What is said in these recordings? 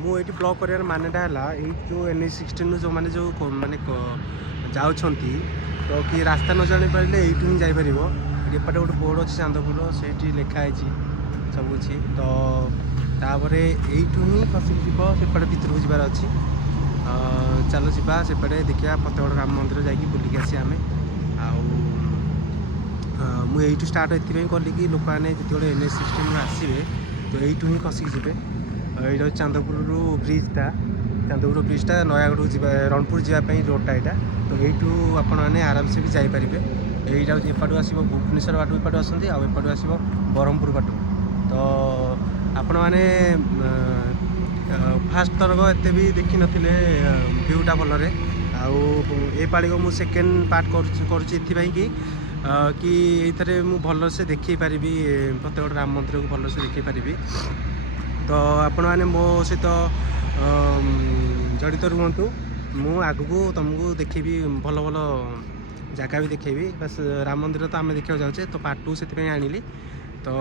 मुझे ब्लॉग कर मानेटा है जो NH16 जो मैंने जो माने जाऊँगी तो कि रास्ता न जानी पारे यू ही जापर एपटे गोटे बोर्ड अच्छे चांदपुर से लिखाई सबकि तो तापर यू ही खसिक जीव सेपटे भितर को जबार अच्छी चलो जा सेपटे देखिए फतेगढ़ राम मंदिर जाकि बुलिक आस आम मुझे स्टार्ट ये कली कि लोक मैंने जो NH16 आसवे तो यू ही खसिक जी यहाँ चांदपुर ब्रिजटा चांदपुर ब्रिजटा नयागढ़ को रणपुर जावाई रोडटा यहाँ तो यू आपण मैंने आराम से भी जापर यहाँ एपटू आसो भुवनेश्वर बाट एपटू आसती आउपटू आसो ब्रह्मपुर बाट तो आपण मैंने फास्ट थरक एत भी देखी नथिले व्यूटा भलरे आपाड़ी को मुझे सेकेंड पार्ट कर कि ये भल से देखी पारि फतेगढ़ राम मंदिर को भल से देखी पारि तो आपण मैंने मो सहित जड़ित रुहतु मु आगू तुमको देखेबी भल भल जगह भी देखेबी बस राम मंदिर तो आम देखा जाऊे तो पार्ट 2 से आनिली तो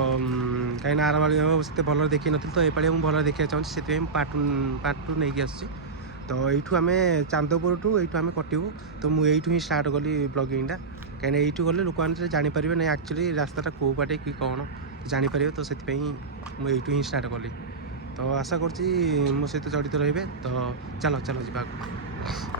कहीं आर बाड़ी से भल देखी नी तो ये भल देखा चाहूँगी से पार्ट 2 नहीं आस तो यू आम चांदपुर टू यू आम कटू तो मुझे ही स्टार्ट कली ब्लॉगिंगटा कहीं यू गले लोक मैंने जापर ना एक्चुअली रास्ताटा कौ बाटे कि कौन जापर तो से मुझे ही स्टार्ट कली तो आशा करो सहित जड़ित रे तो चलो चलो जा।